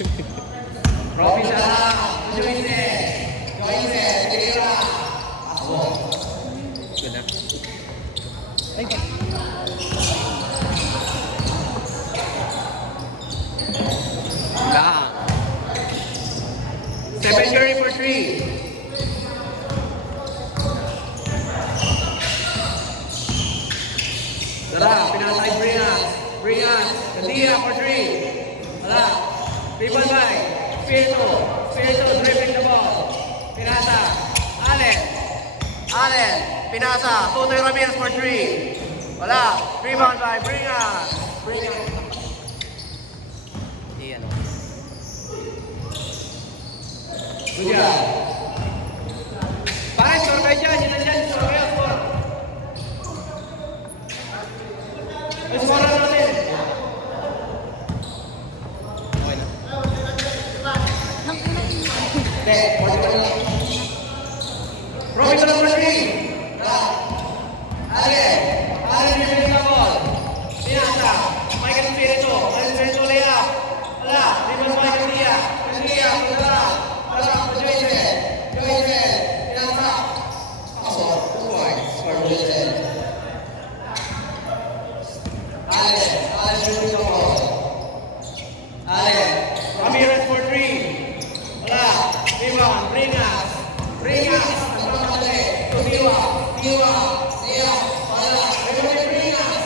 Robin Dara, Joyce, Tira. Ako. Ganda. Ay, Lang. Stephen Curry for 3. Dara, pinasay Brian. Nadia for 3. Wala. People by. Spirito dribbling the ball. Pinasa. Allen. Pinasa. Tutoy Ramirez for 3. Wala. Rebound by Brian. iyan. Good job. Parang score kayo dyan. Yan dyan. Score kayo. Score. Score na natin. Okay na. Hindi. 41 lang. Robin ka lang for 3. Allen dribbling the ball. Pinasa. Michael Spirito. Layup. Wala. Rebound by Gandia. Wala. Joyce. Pinasa. Ako. 2 points for Joyce. Allen dribbling the ball. Ramirez for 3. Wala. Rebound. Bring us. Ang mga madali. Tiwa. Layup. Wala. Bring us.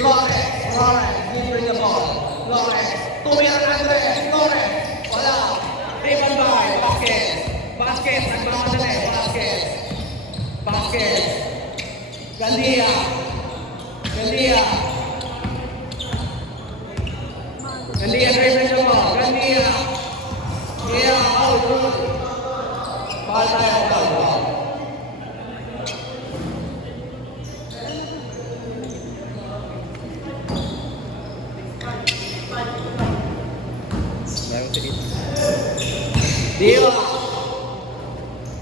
Flores, bring the ball. Flores, tumira Andres. Flores, wala. Rebound by Vasquez, nagmamadali. Vasquez. Gandia. Dribbling the ball. Gandia, out. Foul tayo. Bago sa dito. Dio.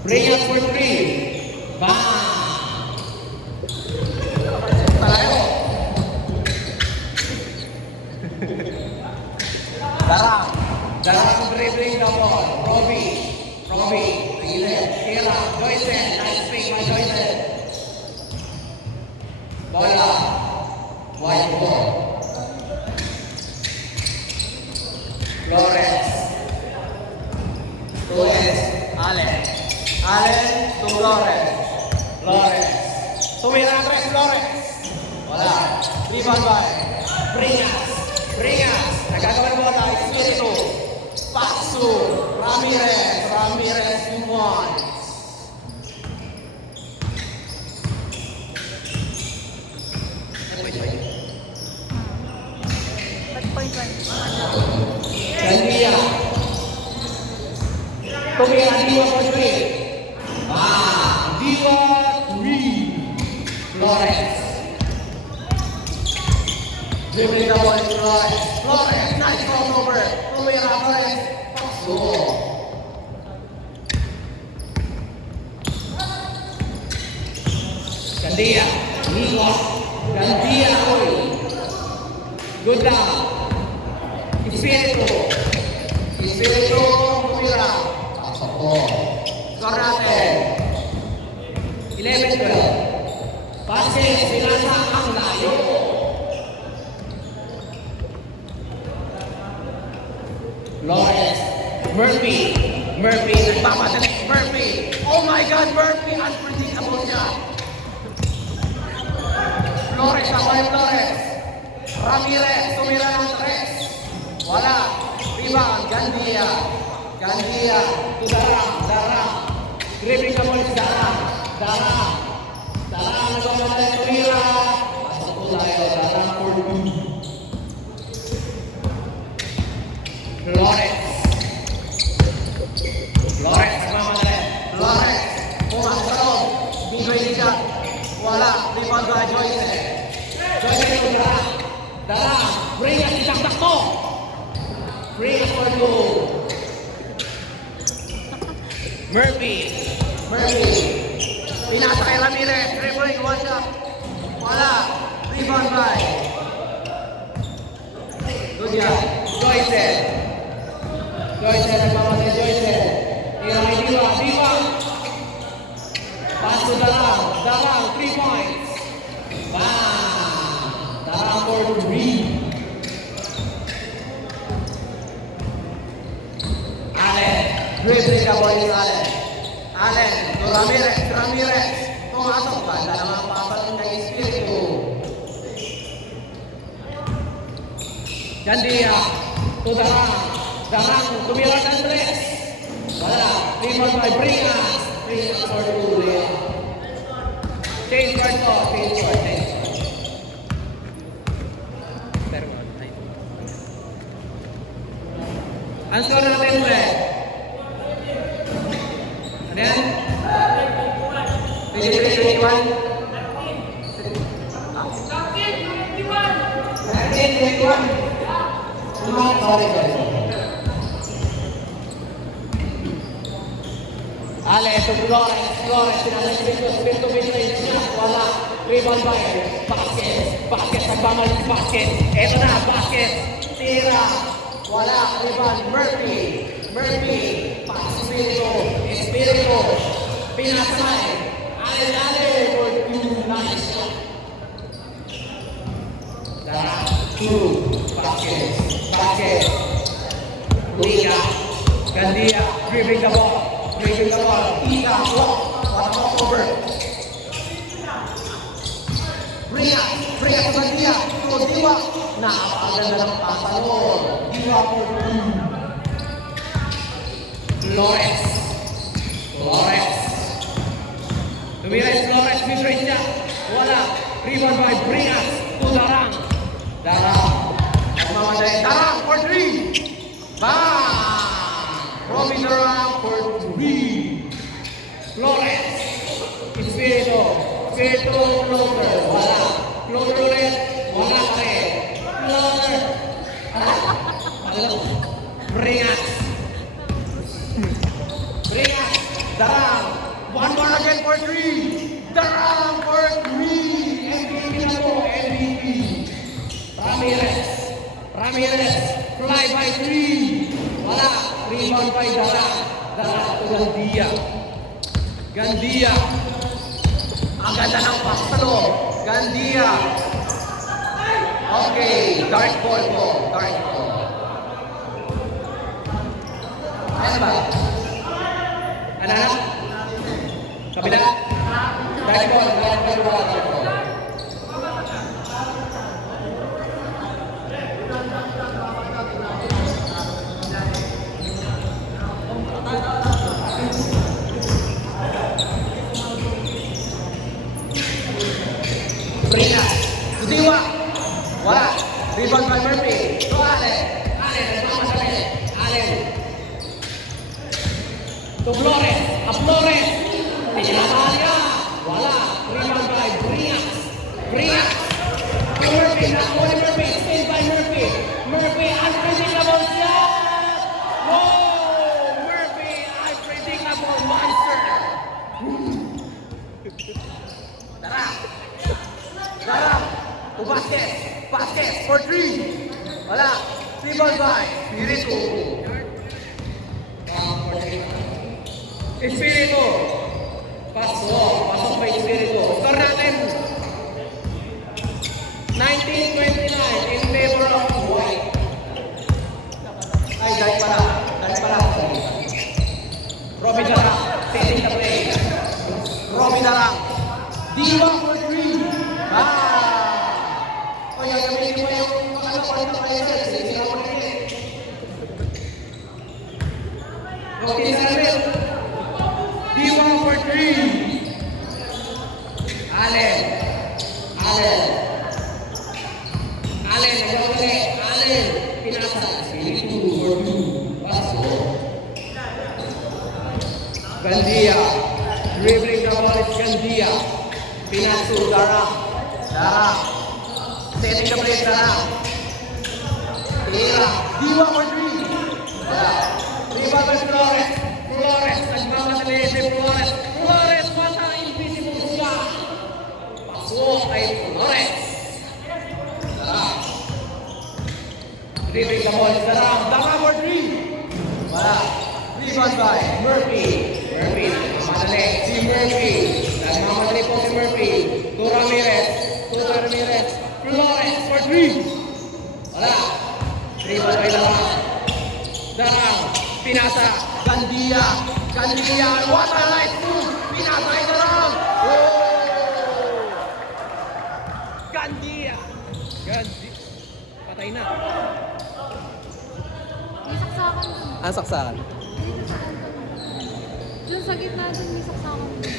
Bring us for 3. Bang! Talayo. Dara dribbling the ball. Robbie. Tira. Joyce. Nice pick by Joyce. Bola. White ball. Flores, Allen to Flores. Tumira Andres Flores. Wala. Rebound by Bring us. Nagkakawa ng bola. Espiritu. Pasu. Ramirez 2 points. Gandia. Tumira Diwa for 3. Diwa 3. Flores. Dribbling the ball Flores. Nice crossover. Tumira Flores. Paso. Gandia. Good down. Espiritu, tumira. Skor natin. 11-12. Vasquez, pinasa ang layo. Flores. Murphy, nagpapadali. Oh my God, Murphy, unpredictable siya. Flores. Ramirez, tumira ng 3. Wala. Rebound, Gandia. To Dara. Dribbling the ball, Dara. Nagpapadali, tumira. Pasok po tayo, Dara for 2. Flores, nagmamadali. Pumasok sa loob. Binjoy siya. Wala. Rebound by Joyce to Dara. Bring us, itaktak to. Bring us for 2. Murphy. Pinasa kay Ramirez. Dribbling, one shot. Wala. Rebound by good job. Joyce. Joyce nagmamadali. Joyce. Iray Diva. Pass to Darang. Darang, 3 points. Bam! Darang for 3. Allen. Dribbling ka boy ni Allen. Allen. To Ramirez. Pumasok. Banda naman papalit kay Espiritu. Gandia. To Darang. Darang. Tumirat Andres. Wala. Rebound by Bringas. Bringas for 2. Change guard to. Change guard. Pero ay. Ang score natin ulit. Ano yan? 23-21? 13-21? Sorry. Ale, to Flores, Espiritu mid-range niya, wala, rebound by, basket, nagbamalik basket, eto na, basket, tira, wala, rebound, Murphy, pass, Espiritu, pinasay, Ale, for 2, nice shot. Dara, 2, basket, Liga, Gandia, dribbling the ball, Ika, walk over. Bringas sa Gandia, to Diwa, napakaganda ng pasalon. Diwa for 2. Flores. Lumirais Flores, mid-range niya. Wala. Rebound by Bringas to Darang. Nagmamadali. Darang for 3. Bam! Robin Darang for 3. Flores. Espiritu, floater. Wala. Floater ulit. Wala pa rin. Floater. Bringas. Darang. One more again for 3. Darang for 3. MVP na po. MVP. Ramirez. Fly by 3. Wala. Rebound by Darang. Darang to Gandia. Ang ganda ng pasalo. Gandia. Okay. Dark ball po. Ayan ba? Ano na? Kabila? Dark ball. Bringas. Diwa. Wala. Rebound by Murphy. To Allen. To Flores. Pinamahal niya. Wala. Rebound by Bringas. To Murphy. Nakuli Murphy. Spin by Murphy. Unpredictable shot. Whoa! Murphy. Unpredictable monster. Darang. To basket. For 3. Wala. Rebound by Espiritu. Pasok by Espiritu. Score natin 19-29 in favor of White. Ay, dahil pala. Robin Darang. Setting the play. Robin Darang. Diwa for 3. Kaya gamitin mo yung makalapan na kayo. Sige na mo rin. Okay, Samuel. Diwa for 3. Allen. Pinasa. Espiritu for 2. Paso. Gandia. Dribbling the ball is Gandia. Pinaso. Darang. Setting the play. Darang. Tira. Diwa for 3. Rebound by Flores. Nagmamadali si Flores. Mata invisible shot. Pasok kay Flores. Dribbling the ball is Darang. Darang for 3. Wala. Rebound by Murphy. Murphy. Madali. Si Murphy. Nagmamadali po si Murphy. To Ramirez. Flores for 3. Wala. Rebound by Darang. Darang. Pinasa. Gandia. What a nice move. Pinasa by Darang. Oh! Gandia. Patay na. May saksakan dun. Ang saksakan. Dun sa gitna dun may saksakan dun.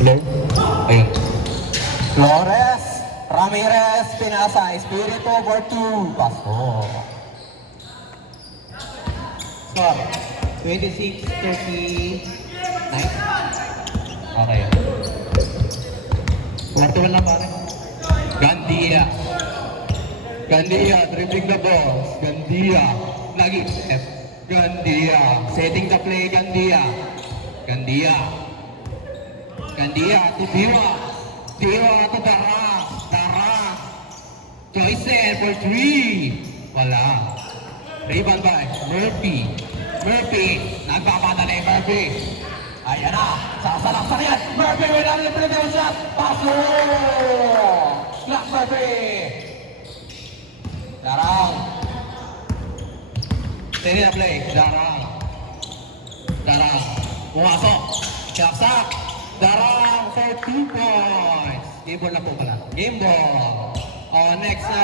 Hello? Ayun. Flores, Ramirez, Pinasa, Espiritu for 2. Paso. Score, 26-39. Okay. Quarto lang pare. Gandia, dribbling the balls. Gandia, lagi. Gandia, setting the play. Gandia to Diwa to Darang. Joyce for 3. Wala. Rebound by Murphy, nagpapadali Murphy. Ayan na, sasalaksan yan. Murphy with a little shot. Paso! Slack Murphy. Darang. Steady na play. Darang. Pumasok. Saksak. Darang for 2 points. Game ball na po pala. Game ball. Next na.